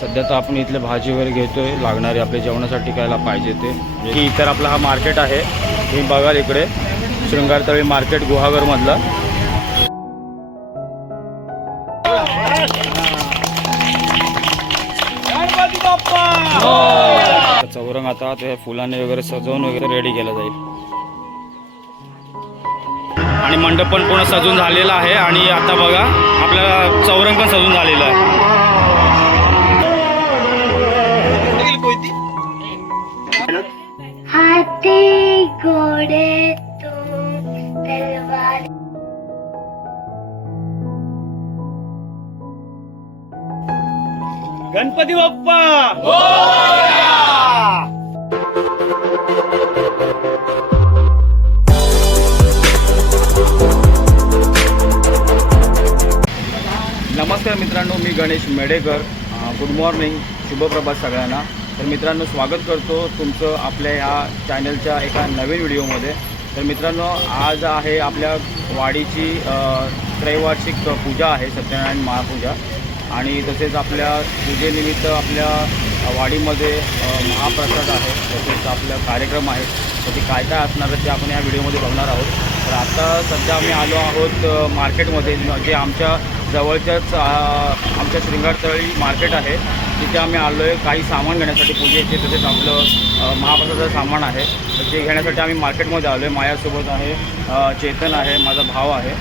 सध्या तर आपण इथले भाजी वगैरे घेतोय, लागणारे आपल्या जेवणासाठी कायला पाहिजे ते. की इतर आपला हा मार्केट आहे, तुम्ही बघाल इकडे शृंगारतळी मार्केट गुहागरमधलं. चौरंग आता ते फुलाने वगैरे सजवून वगैरे रेडी केलं जाईल आणि मंडप पण पूर्ण सजून झालेला आहे. आणि आता बघा आपल्याला चौरंग पण सजून झालेलं आहे. हाथी घोड़े तो तलवार. गणपती बाप्पा नमस्कार मित्रांनो, मी गणेश मेडेकर. गुड मॉर्निंग, शुभप्रभात सगळ्यांना. तर मित्रांनो, स्वागत करतो तुमचं आपल्या ह्या चॅनलच्या एका नवीन व्हिडिओमध्ये. तर मित्रांनो, आज आहे आपल्या वाडीची त्रैवार्षिक पूजा आहे, सत्यनारायण महापूजा. आणि तसेच आपल्या पूजेनिमित्त आपल्या वाडीमध्ये महाप्रसाद आहे, तसेच आपला कार्यक्रम आहे. तर ते काय काय असणार ते आपण या व्हिडिओमध्ये बघणार आहोत. तर आता सध्या आम्ही आलो आहोत मार्केटमध्ये, जे आमच्या जवळच्याच आमच्या शृंगारतळी मार्केट आहे, तिथे आम्ही आलो आहे काही सामान घेण्यासाठी पूजेचे. तसेच आपलं महाप्रसादाचं सामान आहे, तर ते घेण्यासाठी आम्ही मार्केटमध्ये आलो आहे. माझ्यासोबत आहे चेतन आहे, माझा भाव आहे.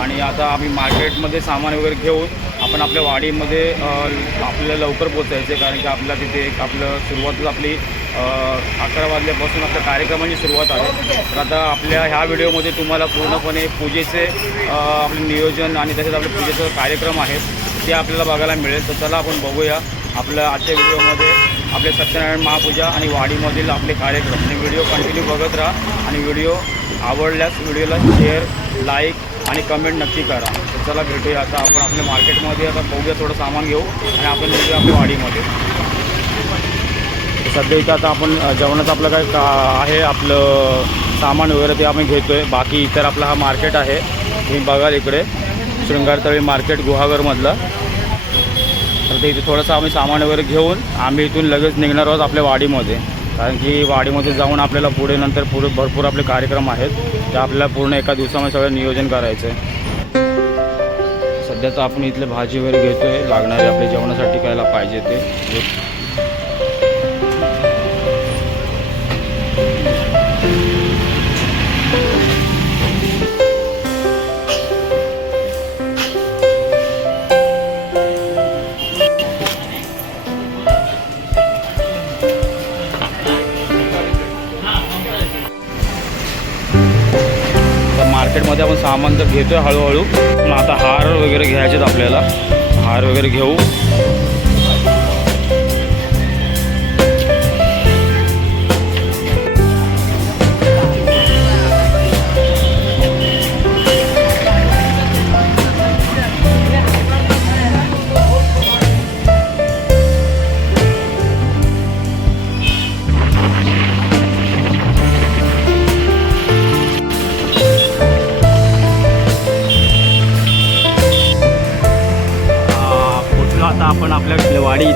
आणि आता आम्ही मार्केटमध्ये सामान वगैरे घेऊन आपण आपल्या वाडीमध्ये आपल्याला लवकर पोचायचं आहे, कारण की आपल्या तिथे एक आपलं सुरुवातच आपली 11 वाजल्यापासून आपल्या कार्यक्रमाची सुरुवात आहे. तर आता आपल्या ह्या व्हिडिओमध्ये तुम्हाला पूर्णपणे पूजेचे आपले नियोजन आणि तसेच आपल्या पूजेचं कार्यक्रम आहे ते आपल्याला बघायला मिळेल. तर चला आपण बघूया आपल्या आजच्या व्हिडिओमध्ये आपले सत्यनारायण महापूजा आणि वाडीमधील आपले कार्यक्रम. आणि व्हिडिओ कंटिन्यू बघत राहा आणि व्हिडिओ आवडल्यास व्हिडिओला शेअर, लाईक आणि कमेंट नक्की करा. तर चला भेटूया आता आपण आपल्या मार्केटमध्ये. आता बघूया, थोडं सामान घेऊ आणि आपण भेटूया आपल्या वाडीमध्ये. सध्या इथं आता आपण जेवणाचं आपलं काय आहे आपलं सामान वगैरे ते आम्ही घेतो आहे. बाकी इतर आपला हा मार्केट आहे, तुम्ही बघाल इकडे शृंगारतळी मार्केट गुहागरमधलं. तर ते इथे थोडंसं आम्ही सामान वगैरे घेऊन आम्ही इथून लगेच निघणार आहोत आपल्या वाडीमध्ये, कारण की वाडीमध्ये जाऊन आपल्याला पुढे नंतर भरपूर आपले कार्यक्रम आहेत, ते आपल्याला पूर्ण एका दिवसामध्ये सगळं नियोजन करायचं आहे. सध्या तर आपण इथले भाजी वगैरे घेतो आहे, लागणारे आपल्या जेवणासाठी कायला पाहिजे ते. मार्केटमध्ये आपण सामान तर घेतो आहे हळूहळू, पण आता हार वगैरे घ्यायचे आहेत आपल्याला. हार वगैरे घेऊ. आता आपण आपल्या वाडीत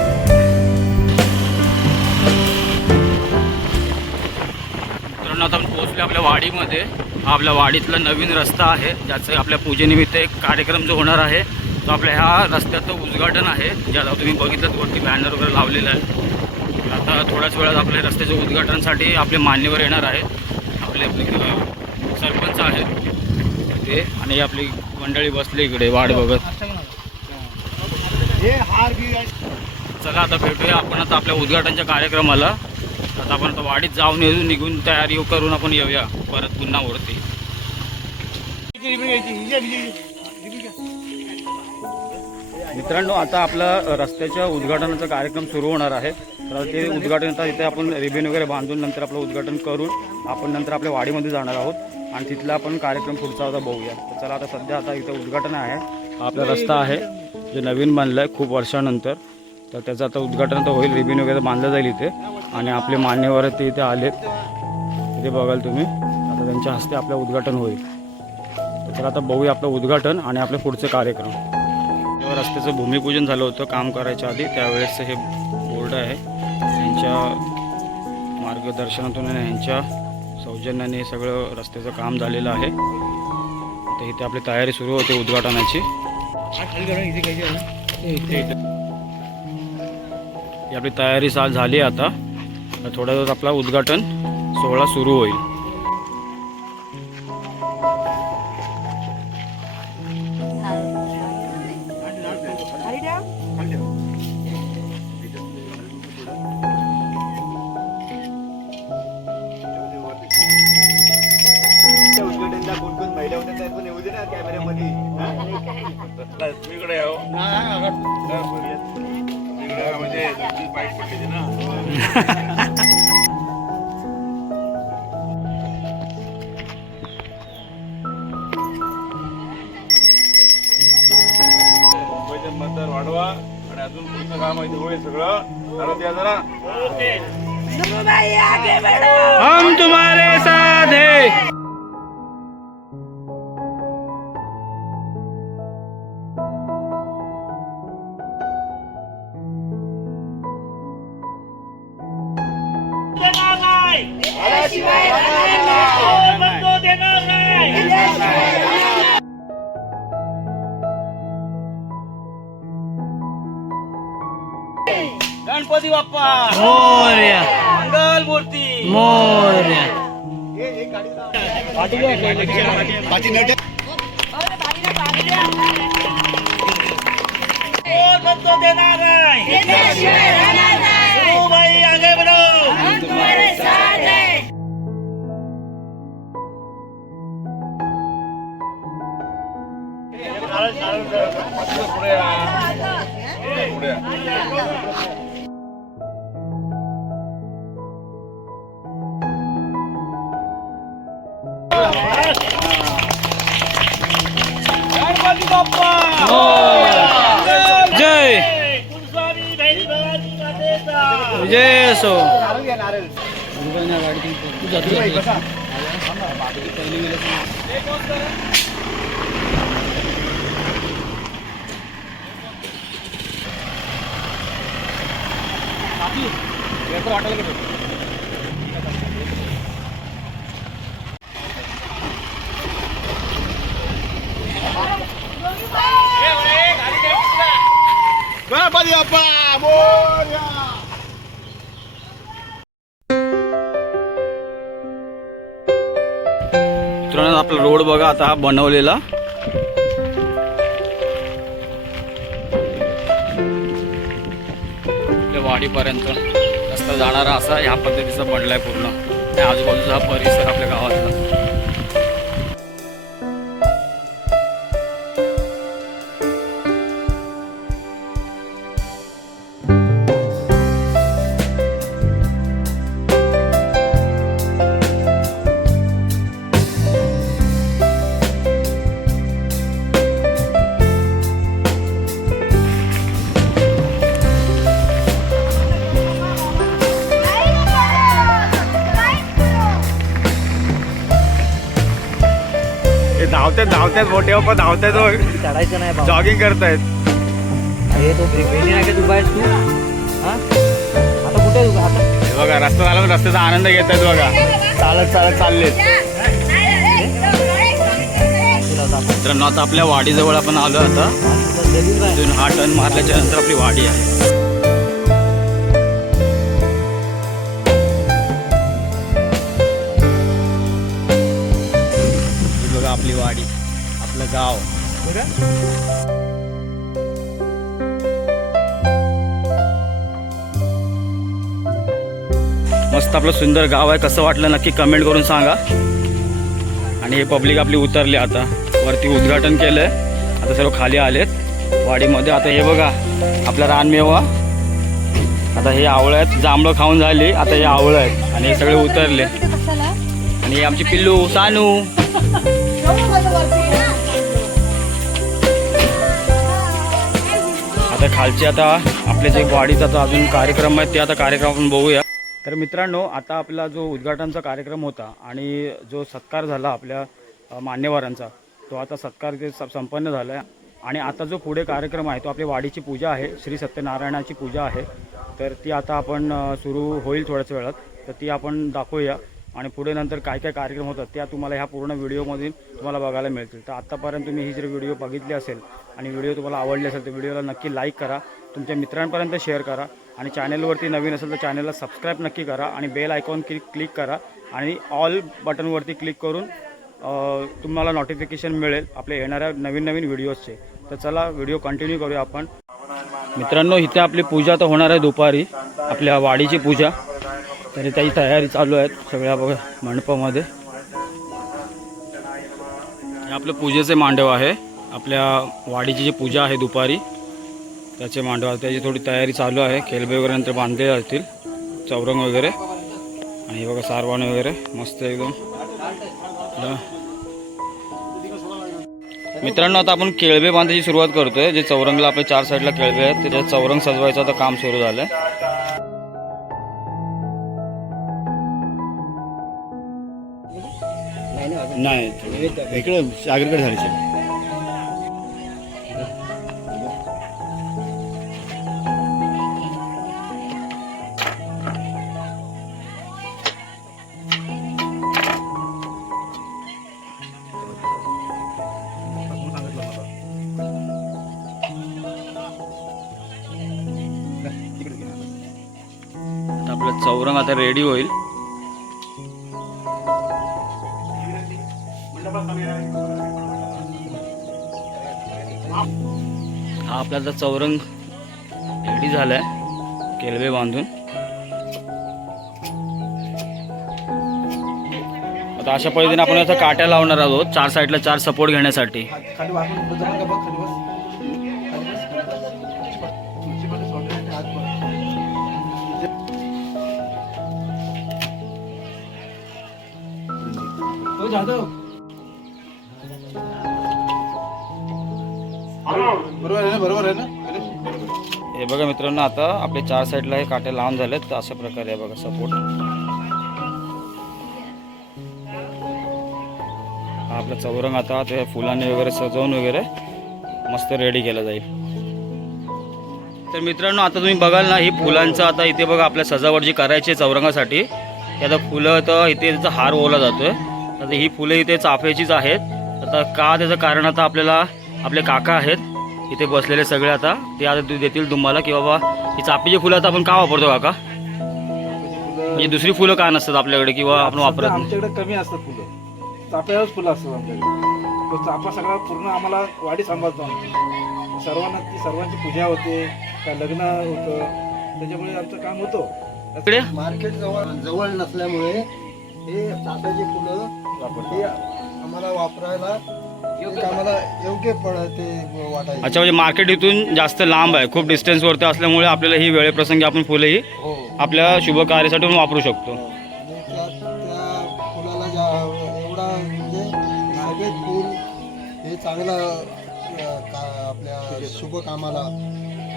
मित्रांनो, आता आपण पोहोचलो आपल्या वाडीमध्ये. हा आपल्या वाडीतला नवीन रस्ता आहे, ज्याचं आपल्या पूजेनिमित्त एक कार्यक्रम जो होणार आहे, तो आपल्या ह्या रस्त्याचं उद्घाटन आहे, ज्याला तुम्ही बघितलं वरती बॅनर वगैरे लावलेला आहे. आता थोड्याच वेळात आपल्या रस्त्याच्या उद्घाटनासाठी आपले मान्यवर येणार आहेत. आपले सरपंच आहेत ते, आणि आपली मंडळी बसली इकडे वाट बघत. चला आता भेटूया आपण आता आपल्या उद्घाटनच्या कार्यक्रमाला. आता आपण आता वाडीत जाऊन निघून तयारी करून आपण येऊया परत पुन्हा वरती. मित्रांनो, आता आपला रस्त्याच्या उद्घाटनाचा कार्यक्रम सुरू होणार आहे. तर ते उद्घाटन आता इथे आपण रिबीन वगैरे बांधून नंतर आपलं उद्घाटन करून आपण नंतर आपल्या वाडीमध्ये जाणार आहोत आणि तिथला आपण कार्यक्रम पुढचा आता बघूया. तर चला आता सध्या आता इथे उद्घाटन आहे. आपला रस्ता आहे जे नवीन बांधलं आहे खूप वर्षानंतर, तर त्याचं आता उद्घाटन तर होईल. रिबीन वगैरे बांधलं जाईल इथे आणि आपले मान्यवर ते इथे आलेत, इथे बघाल तुम्ही. आता त्यांच्या हस्ते आपलं उद्घाटन होईल. तर चला आता बघूया आपलं उद्घाटन आणि आपले पुढचे कार्यक्रम. रस्त्याचं भूमिपूजन झालं होतं काम करायच्या आधी, त्यावेळेस हे बोर्ड आहे. यांच्या मार्गदर्शनातून आणि यांच्या सौजन्याने सगळं रस्त्याचं काम झालेलं आहे. आता इथे आपली तयारी सुरू होते उद्घाटनाची. ही आपली तयारी झाली आता. थोड्या वेळात आपला उद्घाटन सोहळा सुरू होईल. मतदार वाढवा आणि अजून पुढचं काम आहे होईल सगळं. कारण त्या जरा हम तुम्हारे साथ है. गणपती बाप्पा मोरया मंगल मूर्ती मोरया. कोण म्हणतो देणार नाही सुरू बाई आगे बढ़ो. पुढे या. पुढे या. गणपती बाप्पा जय कुलस्वामी बहिणी भवानी मातेचा जय असो. गणपती बाप्पा मोरया. मित्रांनो आपला रोड बघा आता हा बनवलेला. वाडीपर्यंत रस्ता जाणारा असा ह्या पद्धतीचा बनलाय पूर्ण. आणि आजूबाजूचा हा परिसर आपल्या गावातला. धावतात मोठे पण धावतायत. चढायचं नाही जॉगिंग करतायत. अरे तो बेनी आहे का तू बाहेर तू हा आता कुठे आहे तू आता हे बघा रस्ता झाला पण रस्त्याचा आनंद घेत आहेत बघा. चालत चालत चाललेत. मित्रांनो आता आपल्या वाडीजवळ आपण आलो. आता अजून हा टर्न मारल्याच्या नंतर आपली वाडी आहे. ही बघा आपली वाडी, आपलं गाव. मस्त आपलं सुंदर गाव आहे. कसं वाटलं नक्की कमेंट करून सांगा. आणि हे पब्लिक आपली उतरली. आता वरती उद्घाटन केलंय. आता सर्व खाली आलेत वाडीमध्ये. आता हे बघा आपला रानमेवा. आता हे आवळं आहेत. जांभळं खाऊन झाली. आता हे आवळं आहेत आणि हे सगळे उतरले. आणि हे आमची पिल्लू सानू. आता खालचे आता आपले जे वाडीचा आता अजून कार्यक्रम आहेत ते आता कार्यक्रम आपण बघूया. तर मित्रांनो आता आपला जो उद्घाटनचा कार्यक्रम होता आणि जो सत्कार झाला आपल्या मान्यवरांचा, तो आता सत्कार संपन्न झाला आहे. आणि आता जो पुढे कार्यक्रम आहे तो आपली वाडीची पूजा आहे, श्री सत्यनारायणाची पूजा आहे. तर ती आता आपण सुरू होईल थोड्याच वेळात, तर ती आपण दाखवूया. आणि पुढे नंतर काय काय कार्यक्रम होतात त्या तुम्हाला ह्या पूर्ण व्हिडिओमधून तुम्हाला बघायला मिळतील. तर आत्तापर्यंत तुम्ही ही जर व्हिडिओ बघितली असेल आणि व्हिडिओ तुम्हाला आवडली असेल तर व्हिडिओला नक्की लाईक करा, तुमच्या मित्रांपर्यंत शेअर करा आणि चॅनलवरती नवीन असेल तर चॅनलला सबस्क्राईब नक्की करा आणि बेल आयकॉन क्लिक करा आणि ऑल बटनवरती क्लिक करून तुम्हाला नोटिफिकेशन मिळेल आपल्या येणाऱ्या नवीन व्हिडिओजचे. तर चला व्हिडिओ कंटिन्यू करूया आपण. मित्रांनो, इथे आपली पूजा तर होणार आहे दुपारी, आपल्या वाडीची पूजा. तरी त्याची तयारी चालू आहे सगळ्या बघा मंडपामध्ये. हे आपलं पूजेचे मांडव आहे, आपल्या वाडीची जी पूजा आहे दुपारी त्याचे मांडव आहे, त्याची थोडी तयारी चालू आहे. केलबे वगैरे नंतर बांधले जातील, चौरंग वगैरे आणि हे बघा सारवाण वगैरे मस्त एकदम. मित्रांनो, आता आपण केळबे बांधायची सुरुवात करतोय. जे चौरंगला आपले 4 साईडला केळबे आहेत त्याच्यात चौरंग सजवायचं आता काम सुरू झालंय. नाही इकडे सागरकडे झाली. आपलं चौरंग आता रेडी होईल. हा आपला आता चौरंग रेडी झालाय केलबे बांधून. आता अशा पद्धतीने आपण आता काट्या लावणार आहोत 4 साईडला 4 सपोर्ट घेण्यासाठी. बरोबर आहे ना. हे बघा मित्रांनो, आता आपले 4 साईडला हे काटे लावून झालेत. तर अशा प्रकारे आहे बघा सपोर्ट. हा आपला चौरंग आता ते फुलांनी वगैरे सजवून वगैरे मस्त रेडी केला जाईल. तर मित्रांनो, आता तुम्ही बघाल ना, ही फुलांचं आता इथे बघा आपल्या सजावट जी करायची आहे चौरंगासाठी, ते आता फुलं तर इथे त्याचा हार ओवला जातोय. आता ही फुलं इथे चाफ्याचीच आहेत. आता का त्याचं कारण आता आपल्याला आपले काका आहेत इथे बसलेले सगळे, आता ते आता देतील तुम्हाला की बाबा ही चाफेची फुलं आता आपण का वापरतो काका, म्हणजे दुसरी फुलं का नसतात आपल्याकडे किंवा आपण वापरत नाही. आमच्याकडे कमी असतात फुलं, चाफ्यावरच फुलं असतात आमच्याकडे. तो चाफा सगळा पूर्ण आम्हाला वाडी सांभाळतो आम्ही. सर्वांची पूजा होते, काय लग्न होतं, त्याच्यामुळे आमचं काम होतं. इकडे मार्केट जवळ नसल्यामुळे हे चाफ्याची फुलं हे आम्हाला वापरायला आम्हाला योग्य पडते वाटायचे. अच्छा, म्हणजे मार्केट इथून जास्त लांब आहे, खूप डिस्टन्सवरती असल्यामुळे आपल्याला ही वेळेप्रसंगी आपण फुलं ही हो. आपल्या शुभ कार्यासाठी पण वापरू शकतो. आणि त्या फुलाला एवढा म्हणजे सगळेच फुल हे चांगलं आपल्या शुभ कामाला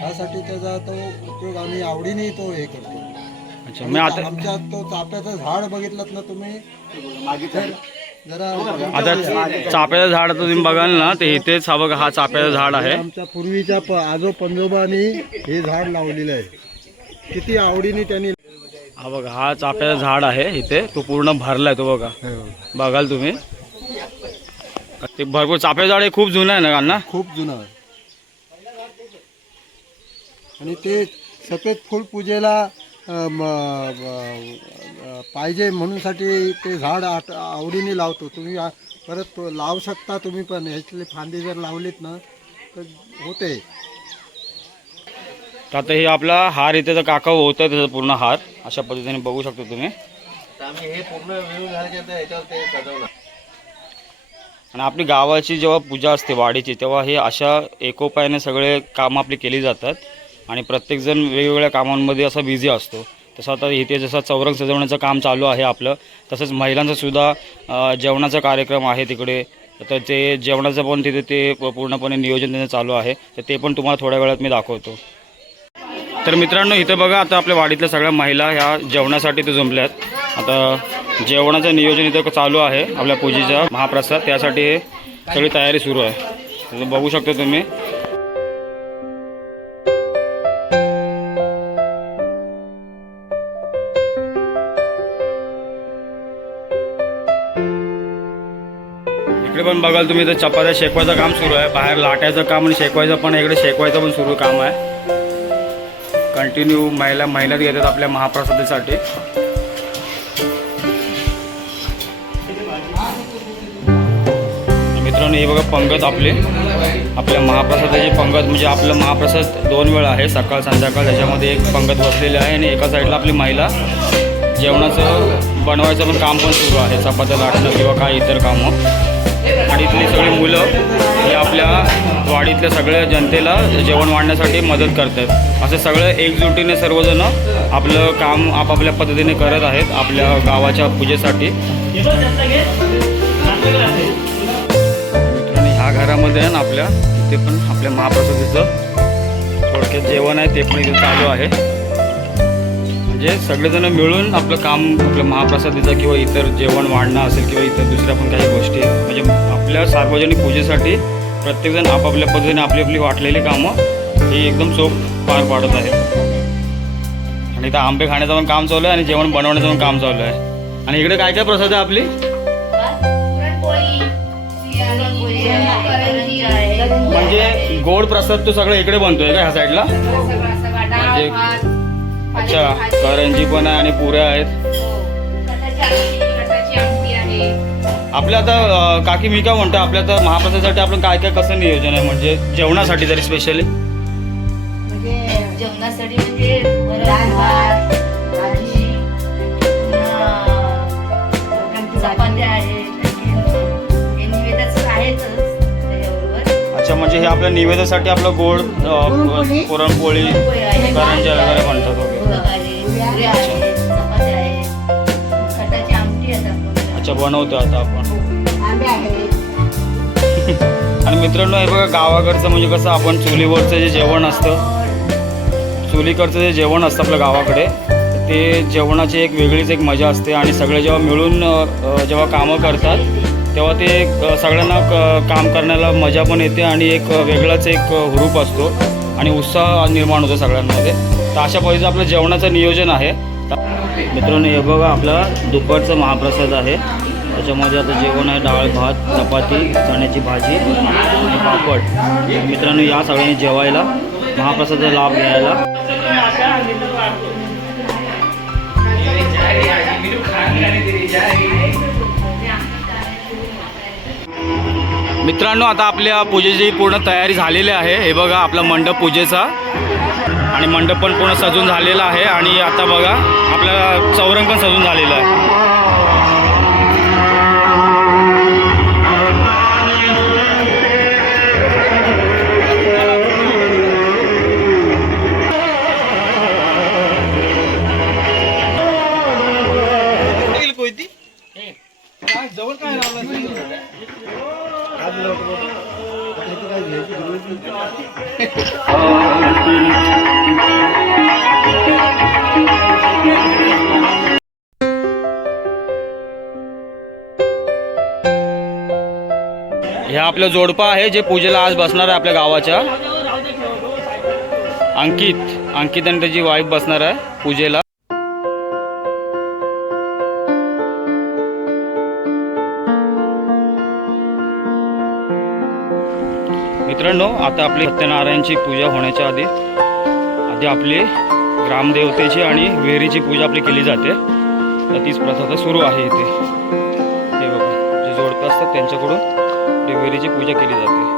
यासाठी त्याचा तो उपयोग आम्ही आवडीने तो हे करतो. अच्छा, मी आता आमच्या तो चाफ्याचं झाड बघितलं ना तुम्ही, जरा आता चाफ्याचं झाड आता तुम्ही बघाल ना, ते इथेच हा बघा, हा चाफ्याचं झाड आहे. आमच्या पूर्वीच्या आजो पंजोबांनी हे झाड लावलेलं आहे. किती आवडीने त्यांनी. हा बघा, हा चाफ्याचं झाड आहे इथे, तो पूर्ण भरलाय तो बघा, बघाल तुम्ही. ते भरपूर चाफ्याचं झाड हे खूप जुनं आहे ना, खूप जुनं आहे. आणि ते सफेद फुल पूजेला पाहिजे म्हणूनसाठी ते झाड आवडीने लावतो. तुम्ही परत लावू शकता तुम्ही पण. ह्यातले फांदे जर लावलेत ना तर होते. आता हे आपला हार इथे तर काका होतं त्याचा पूर्ण हार अशा पद्धतीने बघू शकतो तुम्ही. हे पूर्ण मिळून झाल्यानंतर ह्याच्यावर ते सजवलं. आणि आपली गावाची जेव्हा पूजा असते वाडीची, तेव्हा हे अशा एकोपायाने सगळे कामं आपली केली जातात आणि प्रत्येकजण वेगवेगळ्या कामांमध्ये असा बिझी असतो. तसं आता इथे जसं चौरंग सजवण्याचं काम चालू आहे आपलं, तसंच महिलांचं सुद्धा जेवणाचा कार्यक्रम आहे तिकडे. तर ते जेवणाचं पण तिथे ते पूर्णपणे नियोजन त्यांचं चालू आहे. तर ते पण तुम्हाला थोड्या वेळात मी दाखवतो. तर मित्रांनो, इथं बघा, आता आपल्या वाडीतल्या सगळ्या महिला ह्या जेवणासाठी इथे जमल्या आहेत. आता जेवणाचं नियोजन इथं चालू आहे आपल्या पूजेचा महाप्रसाद, त्यासाठी सगळी तयारी सुरू आहे. तसं बघू शकता तुम्ही. इकडे पण बघाल तुम्ही तर चपात्या शेकवायचं काम सुरू आहे. बाहेर लाटायचं काम आणि शेकवायचं पण, इकडे शेकवायचं पण सुरू काम आहे. कंटिन्यू मेहनत घेतात आपल्या महाप्रसादासाठी. मित्रांनो हे बघा पंगत आपल्या महाप्रसादाची पंगत, म्हणजे आपलं महाप्रसाद 2 वेळा आहे, सकाळ संध्याकाळ. त्याच्यामध्ये एक पंगत बसलेली आहे आणि एका साईडला आपली महिला जेवणाचं बनवायचं पण काम पण सुरू आहे, चपात्या लाटणं किंवा काय इतर कामं. आणि इथली सगळी मुलं हे आपल्या वाडीतल्या सगळ्या जनतेला जेवण वाढण्यासाठी मदत करतात. असं सगळं एकजुटीने सर्वजण आपलं काम आपापल्या पद्धतीने करत आहेत आपल्या गावाच्या पूजेसाठी. मित्रांनो ह्या घरामध्ये ना आपल्या इथे पण आपल्या महाप्रसादाचं थोडक्यात जेवण आहे ते पण इथे चालू आहे. म्हणजे सगळेजण मिळून आपलं काम, आपलं महाप्रसादीचं किंवा इतर जेवण वाढणं असेल किंवा इतर दुसऱ्या पण काही गोष्टी, म्हणजे आपल्या सार्वजनिक पूजेसाठी प्रत्येकजण आपापल्या पद्धतीने आपली आपली वाटलेली कामं ही एकदम चोख पार पाडत आहेत. आणि इथं आंबे खाण्याचं पण काम चालू आहे आणि जेवण बनवण्याचं पण काम चालू आहे. आणि इकडे काय काय प्रसाद आहे आपली? म्हणजे गोड प्रसाद तो सगळं इकडे बनतोय का ह्या साईडला? म्हणजे अच्छा, करंजी पण आहे आणि पुऱ्या आहेत. आपल्या आता काकी मी काय म्हणतो, आपल्या आता महाप्रसादासाठी आपण काय काय कसं नियोजन आहे, म्हणजे जेवणासाठी तरी स्पेशली? जेवणासाठी म्हणजे वरण, भात, भाजी, चपात्या आहेत, हे निवेदाचं आहेच त्याच्याबरोबर. अच्छा, म्हणजे हे आपल्या निवेदासाठी आपलं गोड पुरणपोळी करंजी वगैरे म्हणतात वगैरे. पुऱ्या आहेत, चपात्या आहेत, खटाची आमटी आहेत. अच्छा, बनवतो आता आपण. आणि मित्रांनो हे बघा गावाकडचं म्हणजे कसं आपण चुलीवरचं जे जेवण असतं, चुलीकडचं जे जेवण असतं आपल्या गावाकडे, ते जेवणाची एक वेगळीच एक मजा असते. आणि सगळे जेव्हा मिळून जेव्हा कामं करतात तेव्हा ते सगळ्यांना काम करण्याला मजा पण येते आणि एक वेगळाच एक हुरूप असतो आणि उत्साह निर्माण होतो सगळ्यांमध्ये. तर अशा पद्धतीचं आपलं जेवणाचं नियोजन आहे. मित्रांनो हे बघा आपला दुपारचा महाप्रसाद आहे. त्याच्यामध्ये आता जेवण आहे, डाळ भात, चपाती, चण्याची भाजी आणि पापड. मित्रांनो या सगळ्यांनी जेवायला, महाप्रसादाचा लाभ घ्यायला. मित्रांनो आता आपल्या पूजेची पूर्ण तयारी झालेली आहे. हे बघा आपला मंडप पूजेचा, आणि मंडप पण पूर्ण सजून झालेला आहे. आणि आता बघा आपला चौरंग पण सजून झालेला आहे. जवळ काय हे आपलं जोडपं आहे जे पूजेला आज बसणार आहे आपल्या गावाच्या. अंकित आणि त्याची वाईफ बसणार आहे पूजेला. मित्रांनो आता आपली सत्यनारायणची पूजा होण्याच्या आधी आपली ग्रामदेवतेची आणि विहिरीची पूजा आपली केली जाते. तर तीच प्रथा सुरू आहे इथे. हे बघा जे जोडपं असतात त्यांच्याकडून विहिरीची पूजा केली जाते.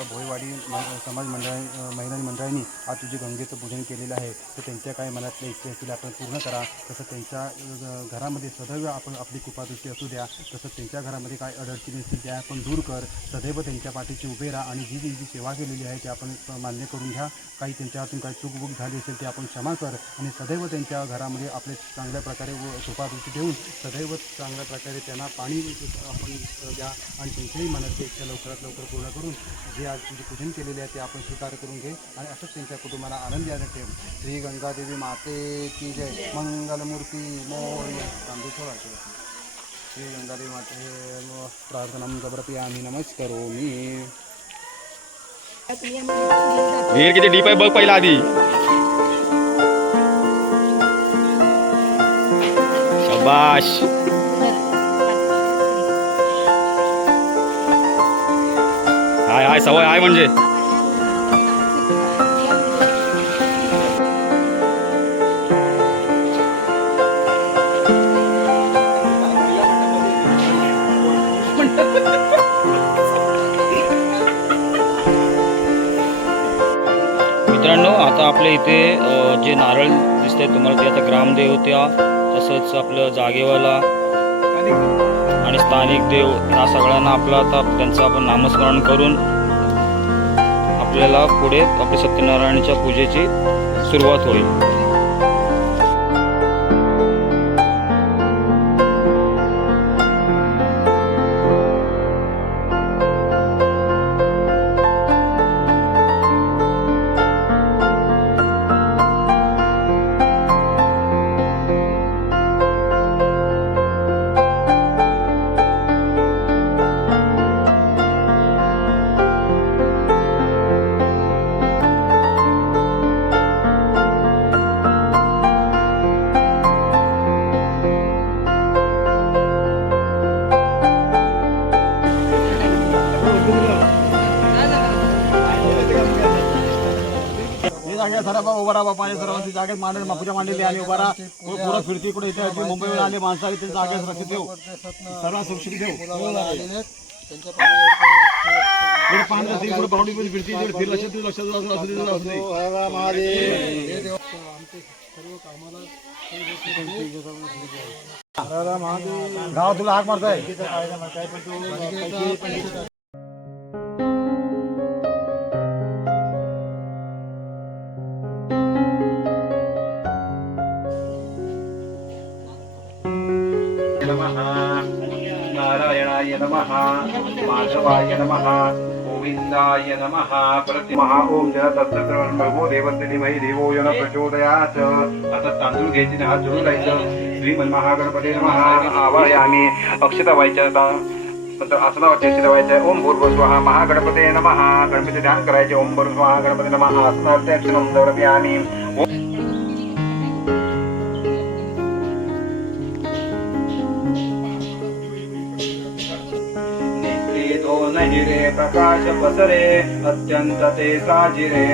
ज्या भोयवाडी समाज महिलांनी मंडळांनी आज तुझे गंगेचं पूजन केलेलं आहे तर त्यांच्या काही मनातल्या इच्छा असतील आपण पूर्ण करा. तसं त्यांच्या घरामध्ये सदैव आपण आपली कृपादृष्टी असू द्या. तसं त्यांच्या घरामध्ये काय अडचणी असतील त्या आपण दूर कर. सदैव त्यांच्या पाठीशी उभे राहा आणि जी सेवा केलेली आहे ते आपण मान्य करून घ्या. काही त्यांच्या हातून काही चूकबूक झाली असेल ते आपण क्षमा कर आणि सदैव त्यांच्या घरामध्ये आपले चांगल्या प्रकारे कृपादृष्टी ठेवून सदैव चांगल्या प्रकारे त्यांना पाणी आपण द्या आणि त्यांच्याही मनाची इच्छा लवकरात लवकर पूर्ण करून जे आज तुझे पूजन केलेले आहे ते आपण स्वीकार करून घे आणि असंच त्यांच्या कुटुंबाला आनंदी आनंद ठेव. श्री गंगादेवी माते की जय. मंगलमूर्ती मोर्य. श्री गंगादेवी माते प्रार्थना समर्पयामि नमस्करोमि. विहीर किती डीप आहे बघ पहिला आधी. शाबाश. हाय हाय सवय आहे म्हणजे. मित्रांनो आता आपल्या इथे जे नारळ दिसतंय तुम्हाला ते आता ग्रामदेवत्या तसंच आपलं जागेवाला आणि स्थानिक देव ह्या सगळ्यांना आपलं आता त्यांचं आपण नामस्मरण करून आपल्याला पुढे आपल्या सत्यनारायणाच्या पूजेची सुरुवात होईल. उभा राहा पाणी सर्वांची जागेत मांडली पूजा मांडलेली आणि उभा राहा. पुरा फिरती इकडे इथे मुंबईवर आले माणसं इथे जागेत सुरक्षित ठेव. सर्व सुरक्षित ठेव. पाणी बावडी पण फिरती फिर लक्षात गाव तुला हाक मारताय. नारायणाय नमः. माधवाय नमः. गोविंदाय नमः. प्रतिमहा ओम जन तत्सर्वं भगवो देवस्य धीमहि धियो यो न प्रचोदयात्. आता तांदूळ घ्यायचे आणि हात जोडून राहायचं. श्रीमन्महागणपते नमः. आवाहयामि. अक्षता व्हायच्या आसनावरती अक्षता व्हायच्या. ओम भूर्भुवः महागणपते नमः. गणपती ध्यान करायचे. ओम भूर्भुवः गणपते नमः. आसनावरती अक्षतं समर्पयामि. हिरे प्रकाश पसरे अत्यंत ते साजिरे.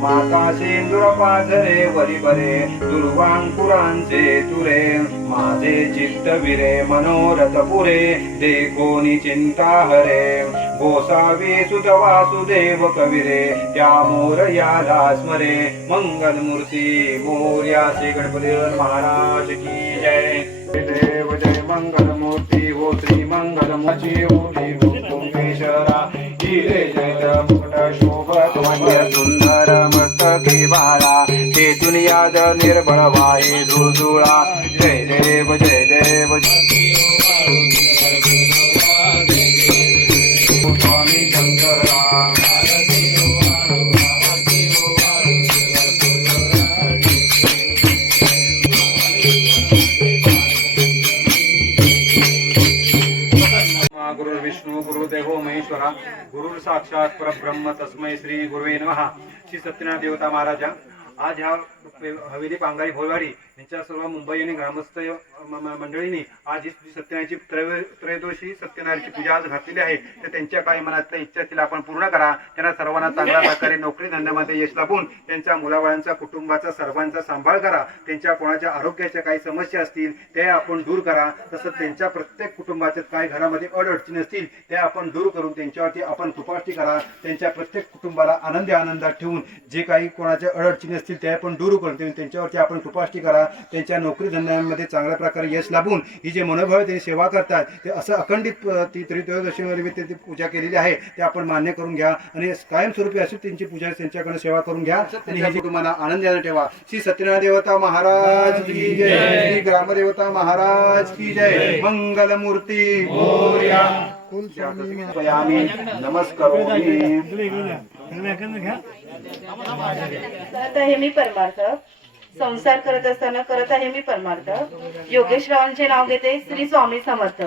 माता सिंदूर पाझरे वरी बरे दुर्वांकुरांचे तुरे. माझे चित्त विरे मनोरथ पुरे देखोनी चिंता हरे. गोसावी सुत वासुदेव कविरे त्या मोरयाला स्मरे. मंगलमूर्ती मोर्या श्री गणपती महाराज की जय. देव जय मंगलमूर्ती हो श्री मंगलमूर्ती हो ओंकेश्वरा. हिरे जय मुकुट शोभत वन्य सुंदर मस्तके बाळा. हे दुनियाद निर्बळ वाहे झुळझुळा. जय देव जय देव स्वामी शंकरा. गुरुर्विष्णू गुरुदेवो महेश्वरा. गुरुर साक्षात परब्रह्म तस्मै श्री गुरुवे नमः. श्री सत्यनारायण देवता महाराजा आज ह्या हवेली पांगारी भोयवाडी यांच्या सर्व मुंबई आणि ग्रामस्थ मंडळींनी आज ही सत्यनारायणची त्रयोदशी सत्यनारायणची पूजा आज घातलेली आहे. तर त्यांच्या काही मनातल्या इच्छा असतील आपण पूर्ण करा. त्यांना सर्वांना चांगल्या प्रकारे नोकरी धंद्यामध्ये यश लाभून त्यांच्या मुलाबाळांचा कुटुंबाचा सर्वांचा सांभाळ करा. त्यांच्या कोणाच्या आरोग्याच्या काही समस्या असतील ते आपण दूर करा. तसंच त्यांच्या प्रत्येक कुटुंबाच्या काही घरामध्ये अडचणी असतील त्या आपण दूर करून त्यांच्यावरती आपण कृपाष्टी करा. त्यांच्या प्रत्येक कुटुंबाला आनंदात ठेवून जे काही कोणाच्या अडचणी असतील त्या आपण दूर करून त्यांच्यावरती आपण कृपाष्टी करा. त्यांच्या नोकरी धंद्यामध्ये चांगल्या प्रकारे यश लाभून ही जे मनोभाव त्यांनी सेवा करतात ते असं अखंडित ती त्रयोदशी निमित्त ती पूजा केलेली आहे ते आपण मान्य करून घ्या आणि कायमस्वरूपी अशी त्यांची पूजा त्यांच्याकडे सेवा करून घ्या आणि हे तुम्हाला आनंदाने ठेवा. श्री सत्यनारायण देवता महाराज की जय. श्री ग्रामदेवता महाराज की जय. मंगल मूर्ती मोरया. नमस्कारोमी. करत आहे मी परमार्थ. संसार करत असताना करत आहे मी परमार्थ. योगेशरावांचे नाव घेते. श्री स्वामी समर्थ.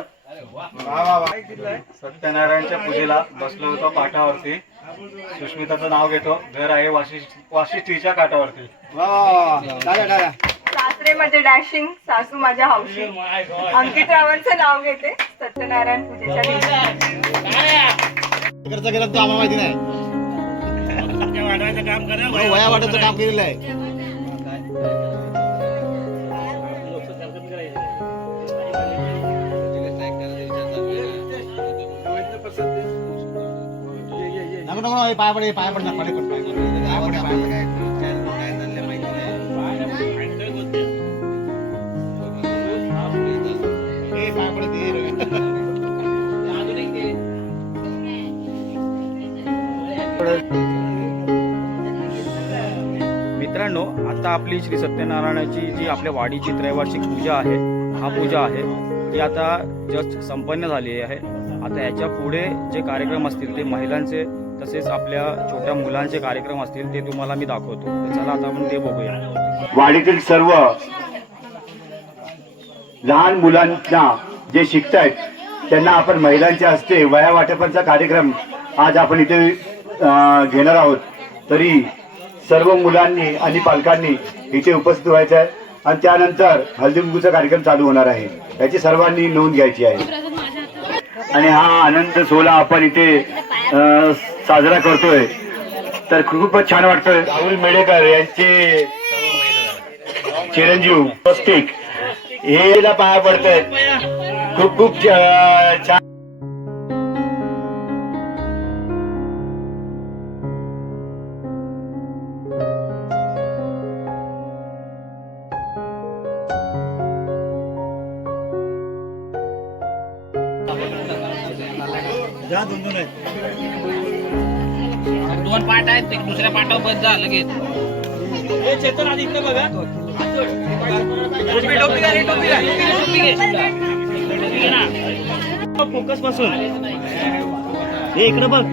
सत्यनारायणच्या पूजेला बसलो होतो पाठावरती. सुष्मिताचं नाव घेतो. घर आहे वाशिष्ठीच्या काठावरती. सासरे माझे डॅशिंग, सासू माझ्या हौशी. अंकित रावांचं नाव घेते. सत्यनारायण पूजेच्या दिवशी. माहिती नाही वया वाटायचं काम केलेलं आहे. पाय मित्रांनो, आता आपली श्री सत्यनारायणाची जी आपल्या वाडीची त्रैवार्षिक पूजा आहे, हा पूजा आहे ती आता जस्ट संपन्न झाली आहे. आता याच्या पुढे जे कार्यक्रम असतील ते महिलांचे तसेच आपल्या छोट्या मुलांचे कार्यक्रम असतील ते तुम्हाला मी दाखवतो. तर चला आता आपण ते बघूया. वाडीतील सर्व लहान मुलांना जे शिकतायत त्यांना आपण महिलांच्या हस्ते वया वाटपाचा कार्यक्रम आज आपण इथे घेणार आहोत. तरी सर्व मुलांनी आणि पालकांनी इथे उपस्थित व्हायचं आहे आणि त्यानंतर हळदीकुंकूचा कार्यक्रम चालू होणार आहे. याची सर्वांनी नोंद घ्यायची आहे. आणि हा आनंद सोहळा आपण इथे साजरा करतोय तर खूपच छान वाटतोय. राहुल मेडेकर यांचे चिरंजीव स्वस्तिक हे पाया पडतायत. खूप छान. दोन पाठ आहेत. दुसऱ्या पाठावर बंद झालं लगेच. चेतन आधी इकडे बघा. फोकस पासून हे इकडे बघ.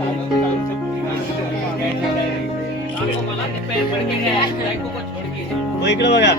इकडे बघा.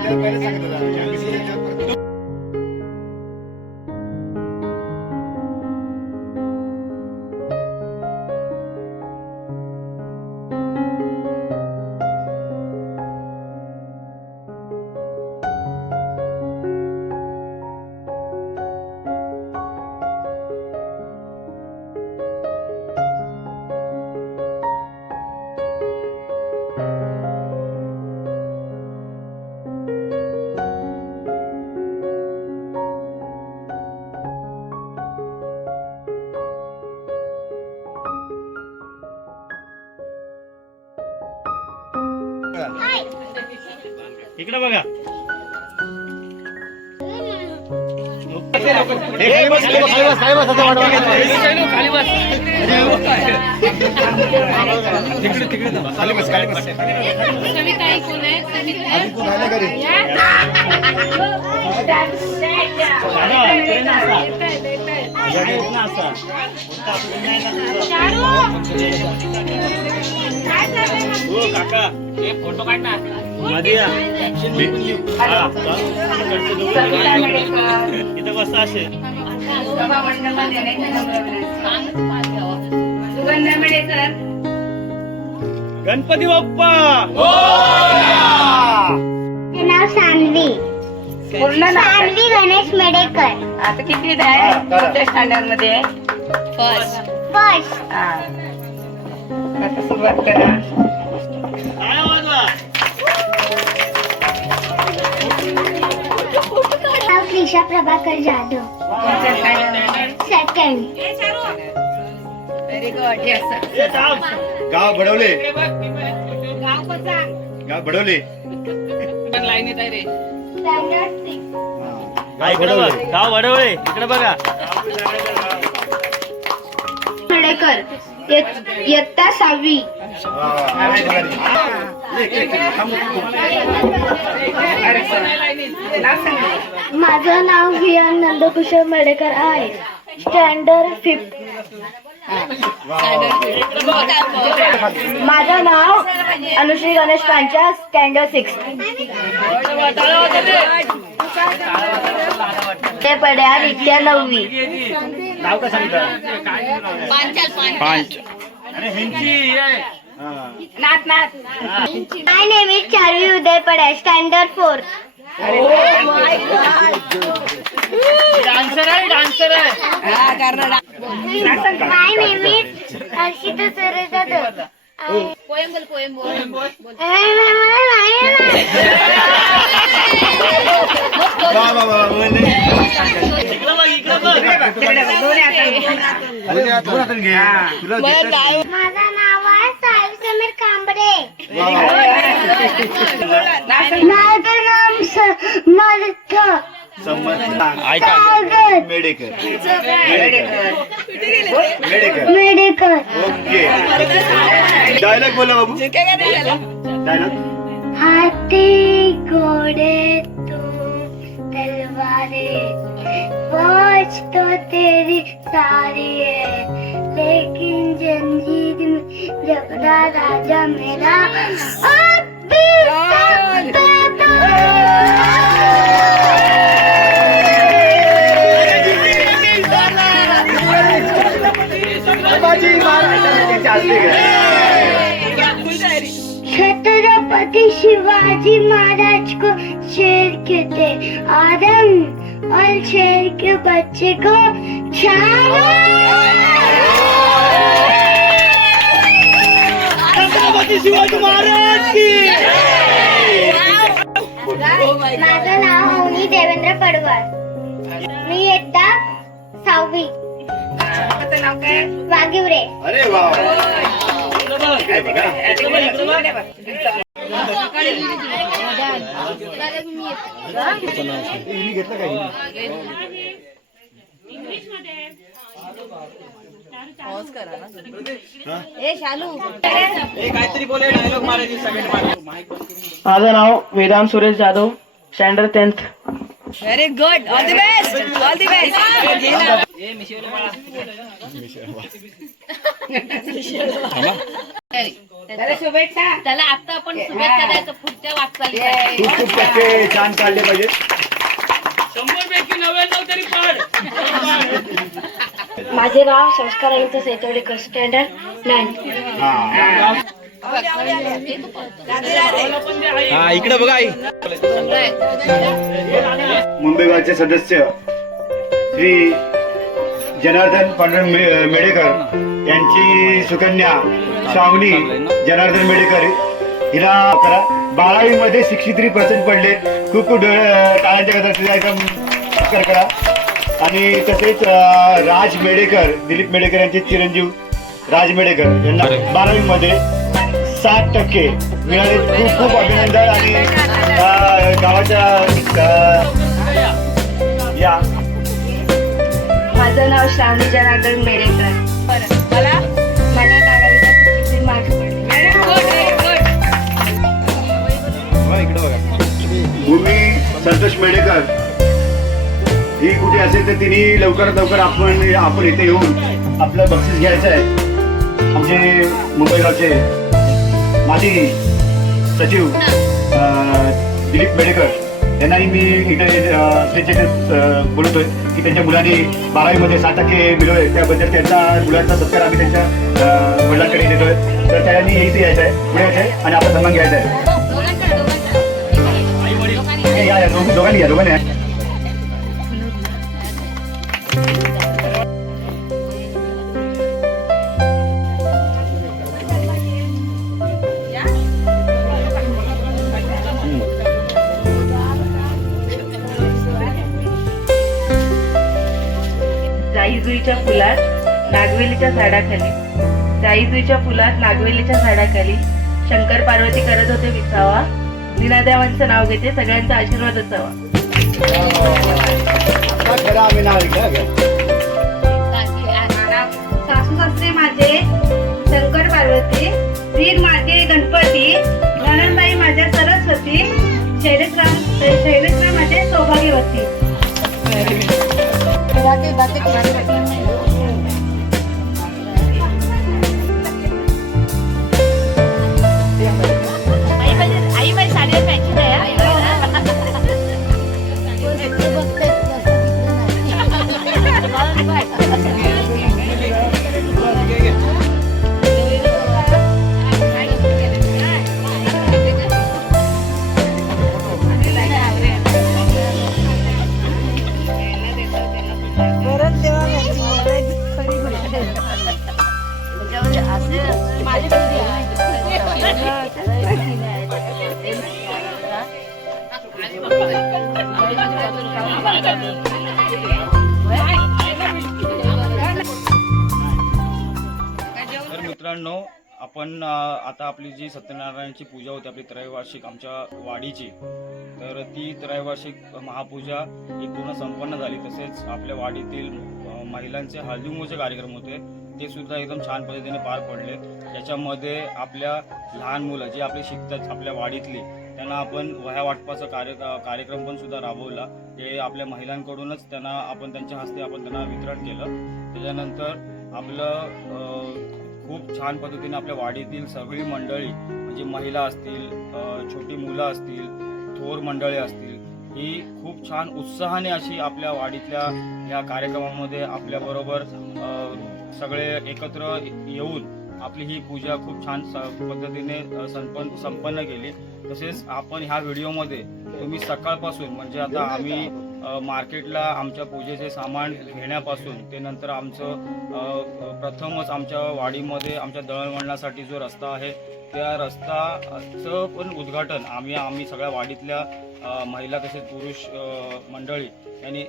इकडे बघा. काका फोटो काढ ना. इथं बस असे गणपती बाप्पा. नाव सान्वी. पूर्ण नाव काय? सान्वी गणेश मेडेकर. आता किती आहे कोणत्या स्टँडर्ड मध्ये? फर्स्ट. हा. आता सुरुवात करा. नाव त्रिशा प्रभाकर जाधव. कोणत्या standard? Second. Very good. Yes. गाव बडवले गाव बडवले स्टँडर्ड 6. गाव वडवळे इकडे बघा. मेडेकर इयत्ता 6वी. माझं नाव विहान नंदकिशोर मेडेकर आहे. स्टँडर्ड 5. माझं नाव अनुश्री गणेश पांचा. स्टँडर्ड 6. ते पड्या नित्या 9वी. नाव का सांगितलं पांच. नाथ नाथ. माय नेम इज चार्वी उदय पडे. Standard 4. My name is Harshita Suresh Jadhav. माझं नाव आहे साहिल समीर कांबळे. माझं नाव मेडेकर मेडेकर. ओके डायलॉग बोला बाबू. डायलॉग हाथी घोड़े तू तलवारें, फौज तो तेरी सारी है, लेकिन जंजीर में जबड़ा राजा मेरा अब भी छत्रपति शिवाजी महाराज को शेर कहते, आदम और शेर के बच्चे को छत्रपति शिवाजी महाराज की. माझं नाव अवनी देवेंद्र पडवार. मी इयत्ता 6वी. नाव काय? वागिवरे. अरे वा काय बघा. घेतलं काही माझं नाव Vedant Suresh Jadhav. Standard 10th. Very good. All the best. All the best. त्याला शुभेच्छा. त्याला आता आपण शुभेच्छा द्यायचं पुढच्या वाटचाली. खूप खूप टक्के छान काढले पाहिजे. 100 तरी पाड. माझे नाव संस्कार अनंत सेतवडेकर. स्टँडर्ड 9. हा इकडे बघा आई. मुंबईगावचे सदस्य श्री जनार्दन पांडुरंग मेडेकर यांची सुकन्या श्रावणी जनार्दन मेडेकर हिला 12वी मध्ये 63% पडले. खूप खूप टाळ्यांच्या गजरात एकदम करा. आणि तसेच राज मेडेकर, दिलीप मेडेकर यांचे चिरंजीव राज मेडेकर यांना 12वी मध्ये 60% मिळाले. खूप खूप अभिनंदन. आणि गावाच्या या माझं नाव श्रावणी जनार्दन मेडेकर. मला 12वीला 63 मार्क्स पडले. इकडे बघा. भूमी संतोष मेडेकर ही कुठे असेल तर तिने लवकरात लवकर आपण इथे येऊन आपलं बक्षीस घ्यायचं आहे. आमचे मुंबईगावचे माजी सचिव दिलीप मेडेकर यांनाही मी इकडे स्टेजचे बोलतोय की त्यांच्या मुलांनी 12वी मध्ये 60% मिळवले. त्याबद्दल त्यांचा मुलांचा सत्कार आम्ही त्यांच्या वडिलांकडे देतोय. तर त्यांनी इथे यायचं आहे, पुढे यायचं आहे आणि आपला सन्मान घ्यायचा आहे. या दोघांनी या दोघांनी या. जाईजुईच्या फुलात नागवेलीच्या झाडाखाली, जाईजुईच्या फुलात नागवेलीच्या झाडाखाली शंकर पार्वती करत होते विसावा. लीनादेवांचं नाव घेते, सगळ्यांचा आशीर्वाद असावा. सासू सासरे माझे शंकर पार्वती, वीर माझे गणपती, नंदनबाई माझ्या सरस्वती, शैलेशराव माझे सौभाग्यवती. आई बाई साडी पॅकिंग आहे. तर मित्रांनो, आपण आता आपली जी सत्यनारायणची पूजा होती, आपली त्रैवार्षिक आमच्या वाडीची, तर ती त्रैवार्षिक महापूजा ही पूर्ण संपन्न झाली. तसेच आपल्या वाडीतील महिलांचे हळदीमुळचे कार्यक्रम होते, ते सुद्धा एकदम छान पद्धतीने पार पडले. ज्याच्यामध्ये आपल्या लहान मुलं जी आपली शिकतात आपल्या वाडीतली, त्यांना आपण वह्या वाटपाचा कार्यक्रम पण सुद्धा राबवला. ते आपल्या महिलांकडूनच त्यांना आपण त्यांच्या हस्ते आपण त्यांना वितरण केलं. त्याच्यानंतर आपलं खूप छान पद्धतीने आपल्या वाडीतील सगळी मंडळी, म्हणजे महिला असतील, छोटी मुलं असतील, थोर मंडळी असतील, ही खूप छान उत्साहाने अशी आपल्या वाडीतल्या या कार्यक्रमामध्ये आपल्याबरोबर सगळे एकत्र येऊन आपली ही पूजा खूप छान पद्धतीने संपन्न केली. तसेच आपण ह्या व्हिडिओमध्ये तुम्ही सकाळपासून, म्हणजे आता आम्ही मार्केटला आमच्या पूजेचे सामान घेण्यापासून ते नंतर आमचं प्रथमच आमच्या वाडीमध्ये आमच्या दळणवळणासाठी जो रस्ता आहे त्या रस्त्याचं पण उद्घाटन आम्ही सगळ्या वाडीतल्या महिला तसेच पुरुष मंडळी यांनी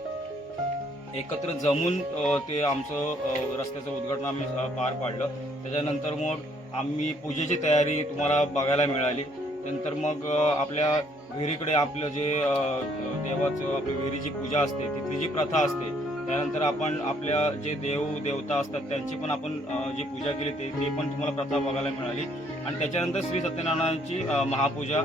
एकत्र जमून ते आमचं रस्त्याचं उद्घाटन आम्ही पार पाडलं. त्याच्यानंतर मग आम्ही पूजेची तयारी तुम्हाला बघायला मिळाली. नंतर मग आपल्या विहिरीकडे आपलं जे देवाचं आपली विहिरीची पूजा असते, तिथली जी प्रथा असते, त्यानंतर आपण आपल्या जे देव देवता असतात त्यांची पण आपण जी पूजा केली ते पण तुम्हाला प्रथा बघायला मिळाली. आणि त्याच्यानंतर श्री सत्यनारायणाची महापूजा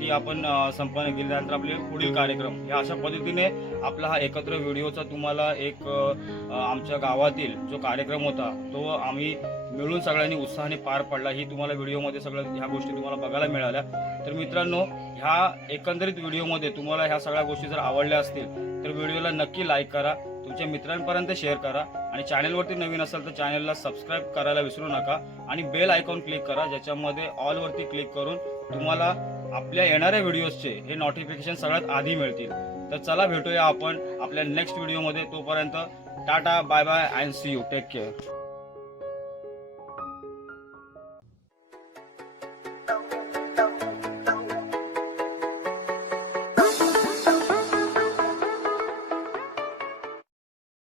ती आपण संपन्न केली. त्यानंतर आपले पुढील कार्यक्रम ह्या अशा पद्धतीने आपला हा एकत्र व्हिडिओचा तुम्हाला एक आमच्या गावातील जो कार्यक्रम होता तो आम्ही मिळून सगळ्यांनी उत्साहाने पार पडला. ही तुम्हाला व्हिडिओमध्ये सगळं ह्या गोष्टी तुम्हाला बघायला मिळाल्या. तर मित्रांनो, ह्या एकंदरीत व्हिडिओमध्ये तुम्हाला ह्या सगळ्या गोष्टी जर आवडल्या असतील तर व्हिडिओला नक्की लाईक करा, तुमच्या मित्रांपर्यंत शेअर करा आणि चॅनलवरती नवीन असाल तर चॅनलला सबस्क्राईब करायला विसरू नका आणि बेल आयकॉन क्लिक करा, ज्याच्यामध्ये ऑलवरती क्लिक करून तुम्हाला आपल्या येणाऱ्या व्हिडिओजचे हे नोटिफिकेशन सगळ्यात आधी मिळतील. तर चला भेटूया आपण आपल्या नेक्स्ट व्हिडिओमध्ये. तोपर्यंत tata, bye bye and see you. Take care.